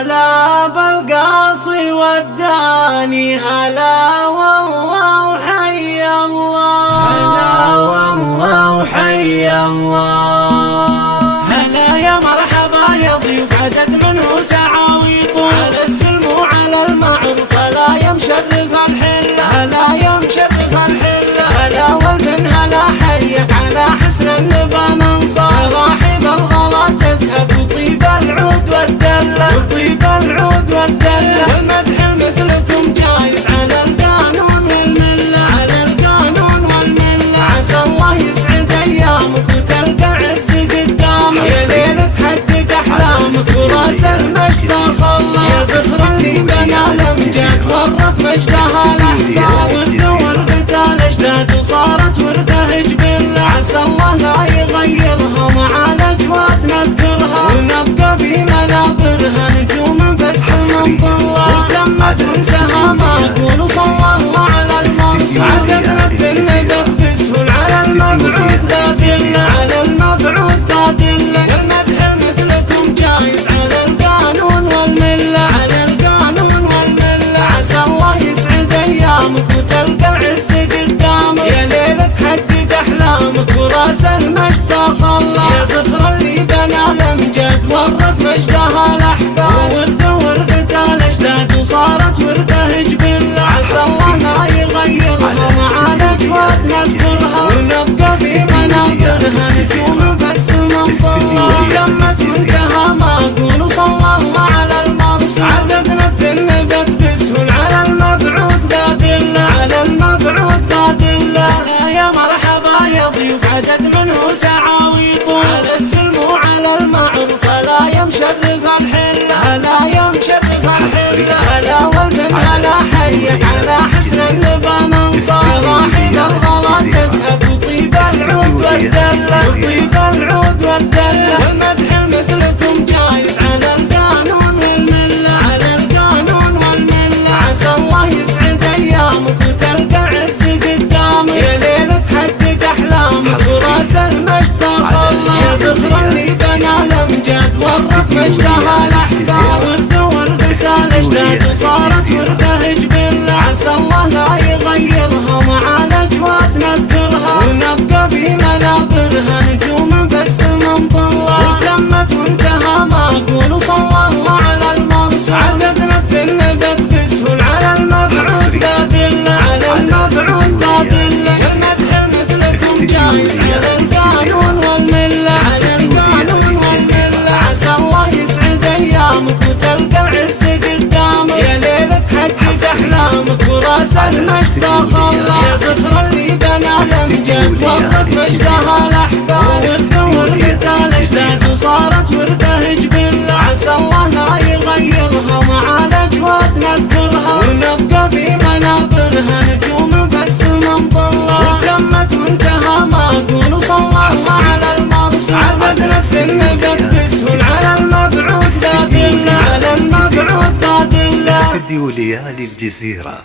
هلا بالقاصي وداني، هلا والله وحي الله، هلا والله وحي الله. هلا يا مرحبا يا ضيوف عدد منه سعاويط، على السلم وعلى المعروف هلا يا مشرف الحله، هلا يا مشرف الحله. هلا والمن هلا حيك على حسن النبى ننصار، راحب الغلا تزهد وطيب العود والدله، وطيب العود والدله. والمدح مثلكم جايز على القانون والمله، على القانون والمله. عسى الله يسعد ايامك وتلقى عز قدامك، يا ليله تحقق احلامك وراس المجد صلى. يا ذكرى اللي بنى الامجاد ورث مجدها الاحباب، والدول غدا الاجداد وصارت ورثه جبله. عسى الله لا يغيرها مع الاجواد نذكرها، ونبقى في منابرها نجوم في السما مضلة. وتمت وانتهى ما اقول وصلى الله على المرسل، عددنا النبت بسهول على المبعوث بادله، على المبعوث بادله. والمدح مثلكم جايز على القانون والمله، على القانون والمله. عسى الله يسعد ايامك وتلقى العز قدامك، يا ليله تحقق احلامك وراس المجد صلى. يا ذكرى اللي بنى الامجاد ورث مجدها الاحباب، والدور غدا الاجداد وصارت ورثه جبله. عسى الله لا يغيرها مع الاجواد نذكرها، ونبقى في منابرها نجوم في السما مضلة. تمت وانتهى ما اقول وصلى الله على المرسل، عددنا النبت بسهول على المبعوث بادله، على المبعوث بادله. يا مرحبا يا ضيوف عدد منه سعاويط، على السلم وعلى المعروف هلا يا مشرف الحله، هلا يا مشرف الحله. هلا والمن هلا حيك على حسن النبى ننصار، راحب الغلا تزهد وطيب العود والدله، وطيب العود والدله. والمدح مثلكم جايز على القانون والمله، على القانون والمله. عسى الله يسعد ايامك وتلقى عز قدامك، يا ليله تحقق احلامك وراس المجد صلى. يا ذكرى اللي بنى الامجاد ورث مجدها الاحباب، والدول غدا الاجداد وصارت ورثه جبله. عسى الله لا يغيرها مع الاجواد نذكرها، ونبقى في منابرها نجوم في السما مضلة. وتمت وانتهى ما اقول وصلى الله على المرسل، عددنا النبت بسهول على المبعوث بادله، على المبعوث بادله. والمدح مثلكم جايز على القانون والمله، على القانون والمله. عسى الله يسعد ايامك وتلقى العز قدامك، يا ليله تحقق احلامك وراس المجد صلى. يا ذكرى اللي بنى الامجاد ورث مجدها الاحباب، والدول غدا الاجداد وصارت ورثه جبله. عسى الله لا يغيرها مع الاجواد نذكرها، ونبقى في منابرها نجوم في السما مضلة. وتمت وانتهى ما اقول وصلى الله على المرسل، عددنا النبت بسهول على المبعوث بادله، على المبعوث بادله. استديو ليالي الجزيرة.